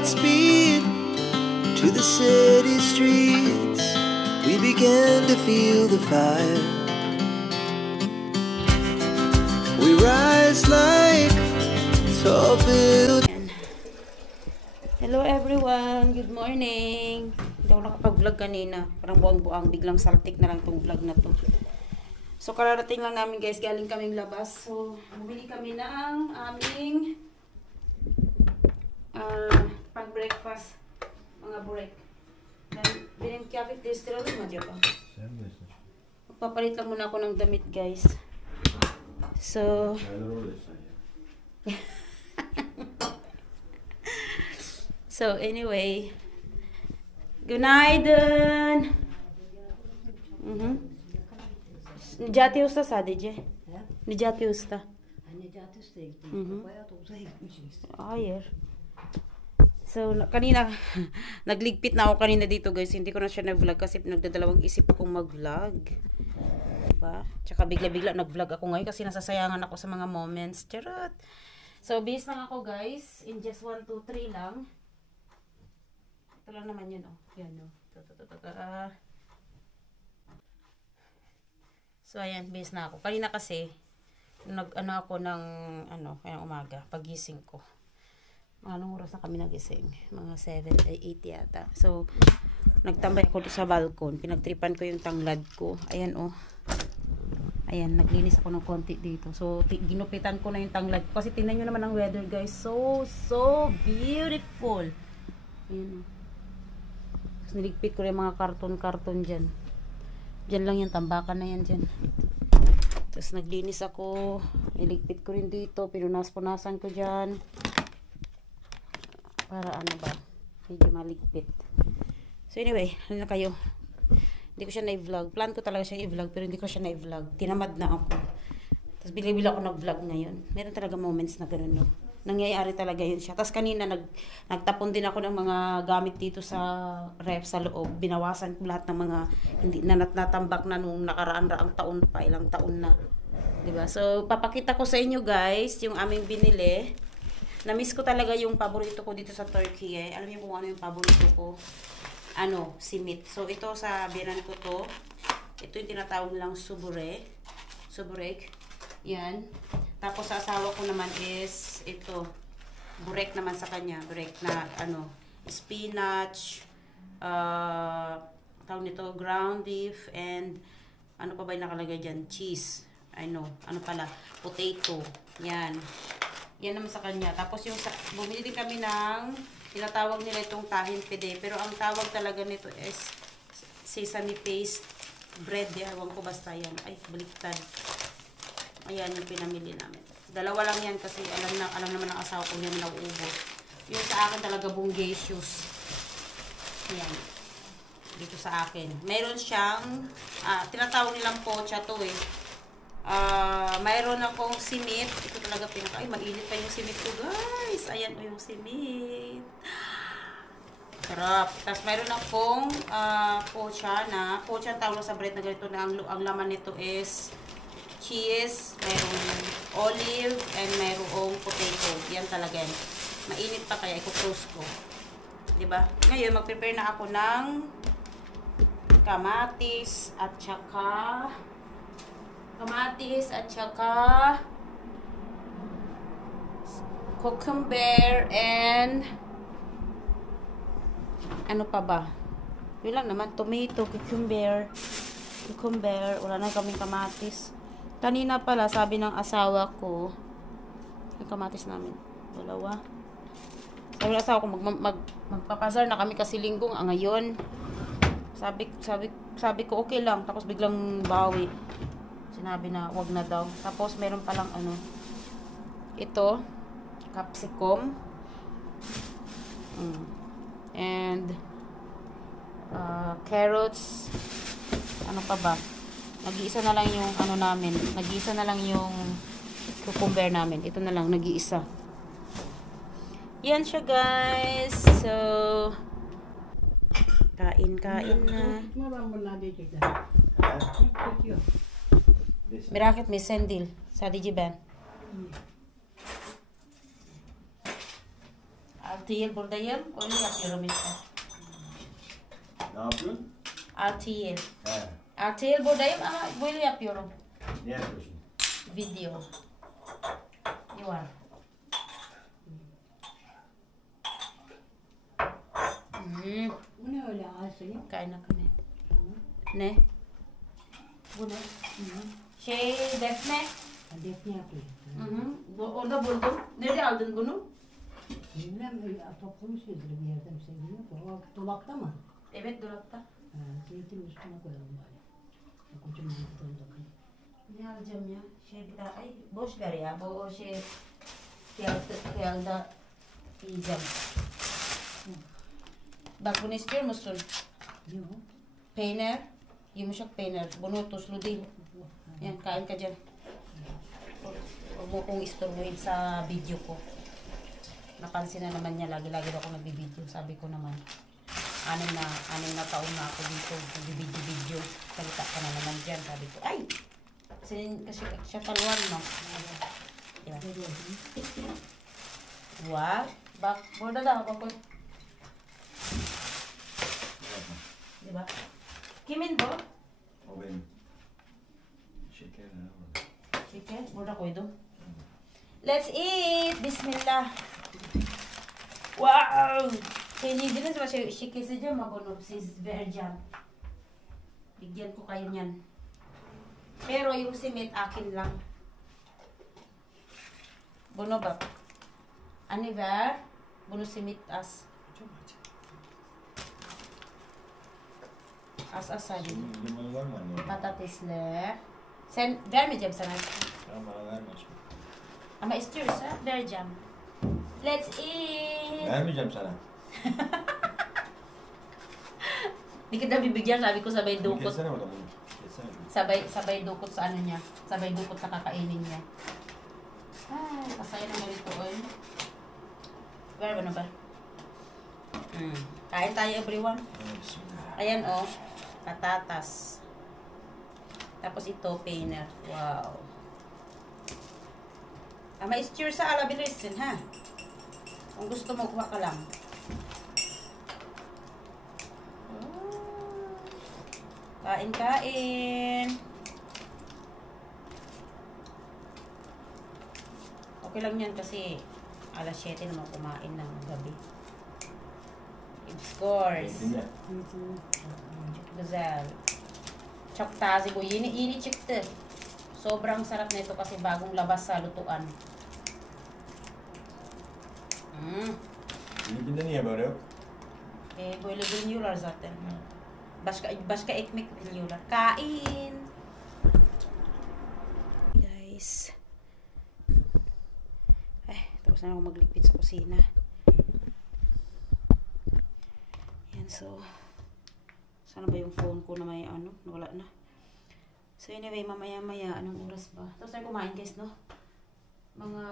Godspeed to the city streets. We began to feel the fire. We rise like tall buildings. Hello everyone, good morning. Hindi ako nakapag-vlog kanina. Parang buang-buang, biglang saltik na lang tong vlog na to. So kararating lang namin guys, galing kaming labas. So bumili kami ng aming pang-breakfast, mga burek. Dan bilang kapit distro mo dyan pa. Magpapalit lang muna ako ng damit guys. So so anyway, günaydın. Necati Usta sadece. Necati Usta. Necati Usta'ya gittik. Bayağı da uzağa gitmişiz. Hayır. So, kanina, nagligpit na ako kanina dito guys. Hindi ko na siya nag-vlog kasi nagdadalawang isip akong mag-vlog. Diba? Tsaka bigla-bigla nag-vlog ako ngayon kasi nasasayangan ako sa mga moments. Charot! So, bis lang ako guys. In just 1, 2, 3 lang. Ito lang naman yun, oh. Yan, oh. So, ayan, bis na ako. Kanina kasi, nag-ano ako ng, kayang umaga, pagising ko. Anong oras na kami nagising? Mga 7, 8 yata. So, nagtambay ako sa balkon. Pinagtripan ko yung tanglad ko. Ayan, oh. Ayan, naglinis ako ng konti dito. So, ginupitan ko na yung tanglad ko. Kasi tingnan nyo naman ang weather, guys. So beautiful. Ayan, oh. Tapos niligpit ko rin mga karton-karton dyan. Dyan lang yung tambakan na yan dyan. Tapos naglinis ako. Niligpit ko rin dito. Pinunas-punasan ko dyan. Para ano ba, medyo maligpit. So anyway, ano na kayo. Hindi ko siya na-vlog. Plan ko talaga siya i-vlog pero hindi ko siya na-vlog. Tinamad na ako. Tapos bila-bila ako nag-vlog ngayon. Meron talaga moments na gano'n, no? Nangyayari talaga yun siya. Tapos kanina nagtapon din ako ng mga gamit dito sa ref sa loob. Binawasan ko lahat ng mga hindi na natambak na nung nakaraan-raang taon pa. Ilang taon na. Diba? So papakita ko sa inyo guys yung aming binili. Na-miss ko talaga yung paborito ko dito sa Turkey eh. Alam niyo kung ano yung paborito ko? Simit. So, ito sa biyanan ko to. Ito yung tinatawag lang suburek. Suburek. Yan. Tapos sa asawa ko naman is ito. Burek naman sa kanya. Burek na spinach. Tawag nito ground beef. And ano pa ba yung nakalagay dyan? Cheese. Ano pala? Potato. Yan. Yan naman sa kanya. Tapos yung bumili din kami ng tinatawag nila itong tahin pide. Pero ang tawag talaga nito is sesame paste bread. Ewan ko basta yan. Ay, baliktad. Ayan yung pinamili namin. Dalawa lang yan kasi alam naman ng asawa ko yan nauubos. Yung sa akin talaga bungacious. Ayan. Dito sa akin. Meron siyang tinatawag nilang pocha to eh. Mayroon akong simit. Ito talaga ay mainit pa yung simit ko guys. Ayan o yung simit. Sarap. Tapos mayroon akong pocha tawag sa bread na ganito na ang laman nito is cheese, mayroong olive, and mayroong potato. Yan talaga yan. Mainit pa kaya i-close ko. Diba? Ngayon mag-prepare na ako ng kamatis at saka cucumber and ano pa ba? Yun lang naman, tomato, cucumber. Wala na kaming kamatis. Kanina pala, sabi ng asawa ko, yung kamatis namin, dalawa. Sabi ng asawa ko, magpapazar na kami kasi linggong ngayon. Sabi ko, okay lang. Tapos biglang bawi. Sinabi na wag na daw. Tapos meron palang ito capsicum and carrots. Ano pa ba? Nag-iisa na lang yung namin. Nag-iisa na lang yung cucumber namin. Ito na lang nag-iisa. Yan siya guys. So kain na. Merak etme sen değil. Sadece ben. RTL buradayım. Öyle yapıyorum işte. Ne yapıyorsun? RTL. He. RTL buradayım ama böyle yapıyorum. Ne yapıyorsun? Video. Yuvar. Bu ne öyle Ayşe'nin? Kaynak kami. Ne? Bu ne? Şey defne. Defne yapıyor. Orada buldum. Nerede aldın bunu? Bilmem öyle toplamışızdır bir yerden sevgili. O dolapta mı? Evet dolapta. Ha, zeytin üstüne koyalım bari. Kocaman bir tane dokun. Ne alacağım ya? Şey bir daha. Ay boş ver ya. Bu o şey kıyalda yiyeceğim. Bak bunu istiyor musun? Ne o? Peynir. Yumuşak peynir. Bunu tuzlu değil. Yan, kain ka dyan. Huwag mo kong istorbuhin sa video ko. Napansin na naman niya, lagi-lagi daw ako nagbibideo. Sabi ko naman, anim na taon na ako dito, nagbibideo-video. Salita ka na naman dyan. Sabi ko, ay! Kasi siya paluan, no? Diba? What? Bak, borda daw ako. Diba? Kimin bo? O benim. Şeker ne var? Chicken, borda ko ito. Let's eat! Bismillah! Wow! Hindi din sa chicken sa dyan, magunog si Verjan. Bigyan ko kayo niyan. Pero yung simit, akin lang. Bono ba? Ani ver? Bono simit as. As hadi. Limonu var mı anne? Patatesle. Sen vermeyeceğim sana. Tamam bana verme şimdi. Ama istiyorsa vereceğim. Let's eat! Vermeyeceğim sana. Di kita bibigyan, sabi ko sabay dukot. Kessene oradan bunu. Kessene şunu. Sabay dukot sa ano niya. Sabay dukot sa kakainin niya. Ay, kasaya naman ito, oy. Where ba na ba? Kain tayo, everyone. Bismillah. Ayan, oh. Patatas. Tapos ito, peanut. Wow. Ma-stir sa alabilisin, ha? Kung gusto mo, kuha ka lang. Kain. Okay lang yan kasi alas 7 naman kumain ng gabi. Of course. Dinle. Çok güzel. Çok taze bu. Yeni çıktı. Sobrang sarap nito kasi bagong labas sa lutuan. Benimkinde niye böyle yok? Böyle bilmiyorlar zaten. Başka ekmek biliyorlar. Kain! Guys. Tapos na ako magligpit sa kusina. Yan, so. Sana ba yung phone ko na may ano? Nawala na. So anyway, mamaya-maya, anong oras ba? Tapos na kumain guys, no?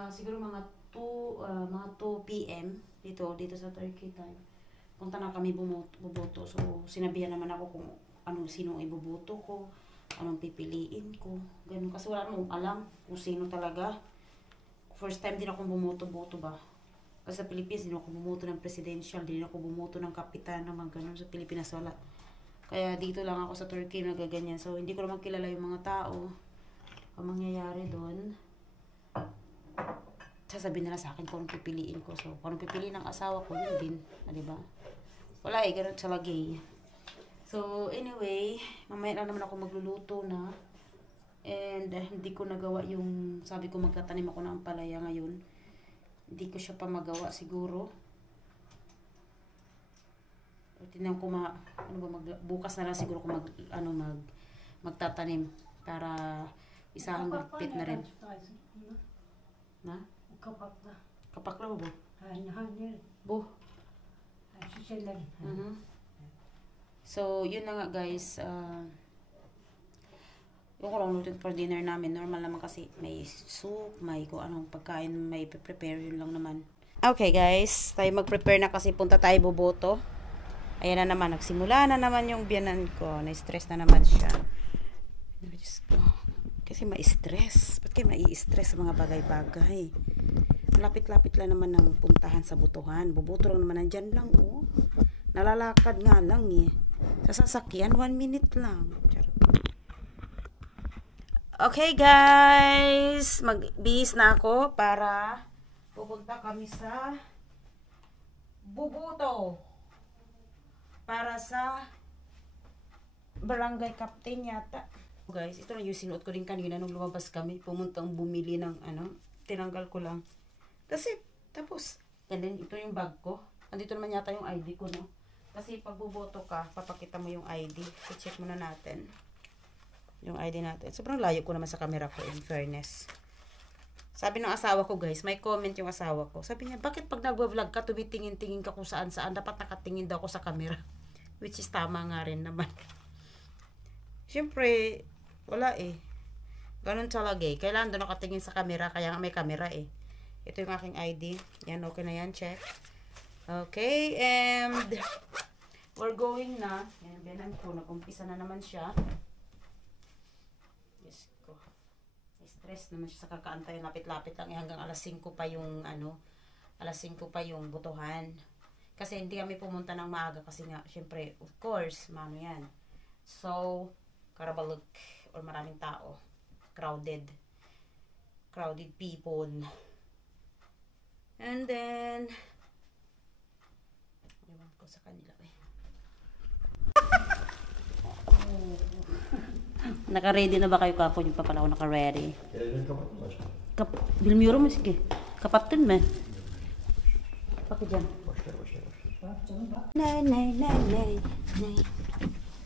Siguro mga 2 p.m. dito sa Turkey time. Punta na kami buboto. So, sinabihan naman ako kung sino ibuboto ko, anong pipiliin ko. Ganun. Kasi wala namang alam kung sino talaga. First time din ako bumoto-boto ba. Kasi sa Pilipinas, din ako bumoto ng presidential, din ako bumoto ng kapitan, ng mga ganun. Sa Pilipinas, wala. Kaya dito lang ako sa Turkey nagaganyan. So, hindi ko naman kilala yung mga tao. Ang mangyayari doon, sasabihin nila sa akin kung anong pipiliin ko. So, kung anong pipiliin ng asawa ko, yun din. Diba? Wala ganun sa lagay. So, anyway, mamaya lang naman ako magluluto na. And, hindi ko nagawa yung, sabi ko magtatanim ako ng palaya ngayon. Hindi ko siya pa magawa siguro. Tingnan ko bukas na lang siguro ko magtatanim para isang pit na rin. Na? Kapakla. Kapakla mo ba? Hani. Bu. Şişeler. So, yun na nga guys. Yung ko lang luto for dinner namin. Normal naman kasi may soup, may kung anong pagkain, may prepare yun lang naman. Okay guys, tayo mag-prepare na kasi punta tayo buboto. Ayan na naman, nagsimula na naman yung biyanan ko. Na-stress na naman siya. Kasi ma-stress. Ba't kayo ma-i-stress sa mga bagay-bagay? Lapit-lapit lang naman ng puntahan sa butuhan. Bubuto lang naman, nandyan lang, oh. Nalalakad nga lang, eh. Sa sasakyan, 1 minute lang. Charot. Okay, guys. Magbihis na ako para pupunta kami sa Bubuto. Para sa barangay captain yata. Guys, ito na yung sinuot ko din kanina nung lumabas kami. Pumuntang bumili ng tinanggal ko lang. That's it. Tapos, and then ito yung bag ko. Andito naman yata yung ID ko, no? Kasi pag buboto ka, papakita mo yung ID. I-check muna natin. Yung ID natin. Sobrang layo ko naman sa camera ko, in fairness. Sabi ng asawa ko, guys, may comment yung asawa ko. Sabi niya, bakit pag nagwa-vlog ka, tumitingin-tingin ka kung saan-saan, dapat nakatingin daw ako sa camera. Which is tama nga rin naman. Siyempre, wala eh. Ganun talaga eh. Kailangan doon nakatingin sa camera, kaya nga may camera eh. Ito yung aking ID. Yan, okay na yan. Check. Okay, and we're going na. Yan, biyanan ko. Nag-umpisa na naman siya. Yes ko. Stress naman siya sa kakaantay. Lapit-lapit lang. Hanggang alas 5 pa yung, alas 5 pa yung butuhan. Kasi hindi kami pumunta ng maaga. Kasi nga, syempre, of course, mano yan. So, karabalog or maraming tao. Crowded people. And then, iwan ko sa kanila eh. Naka-ready na ba kayo kako? Yung pa pala ako naka-ready. Bilmiro mo sige. Kapatid mo. Paki dyan. Nay.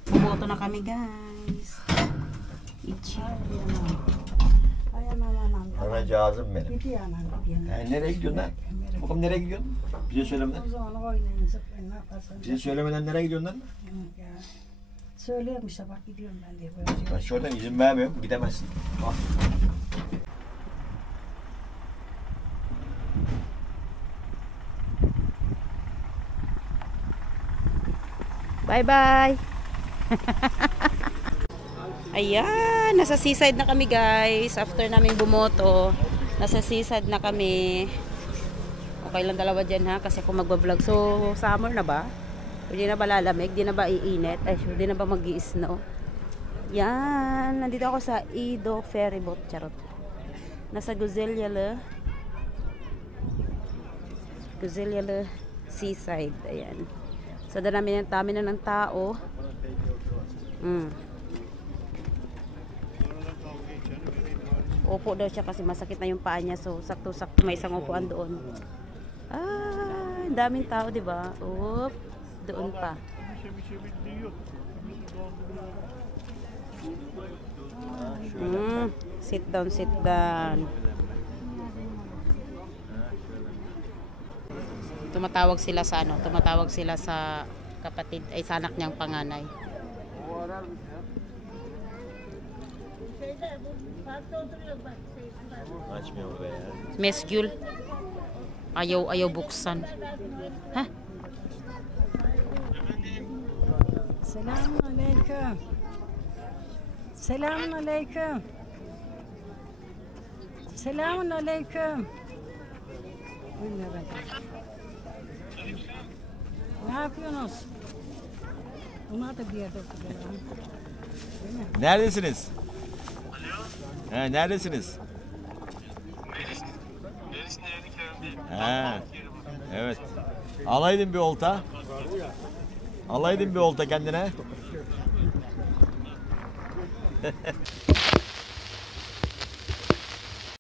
Bumoto na kami guys. Ichi. Hemen cazım benim. Nereye gidiyorsun lan? Bakalım nereye gidiyorsun? Bize söylemeden. Bize söylemeden nereye gidiyorsun lan? Söylüyorum işte bak gidiyorum ben diye. Ben şuradan izin vermiyorum. Gidemezsin. Bak. Bye-bye! Ayan! Nasa seaside na kami guys. After naming bumoto, nasa seaside na kami. Okay lang dalawa dyan ha, kasi ako magbablog. So, summer na ba? Hindi na ba lalamig? Hindi na ba iinit? Ay, hindi na ba mag-i-snow? Yan! Nandito ako sa Ido Ferryboat. Charot. Nasa Guzelyala Seaside. Ayan. So, dami na ng tao. Upo daw siya kasi masakit na yung paa niya. So, sakto-sakto may isang upuan doon. Ah, daming tao, di ba? Oop, doon pa. Sit down. Tumatawag sila sa kapatid, ay sa anak niyang panganay. Açmıyor be ya. Mesgül. Ayaw buksan. Ha? Selamünaleyküm. Selamünaleyküm. Selamünaleyküm. Ne yapıyorsunuz? Onlar da bir yerde oturuyorlar. Neredesiniz? Ha, neredesiniz? Ha, evet. Alaydın bir olta. Alaydın bir olta kendine.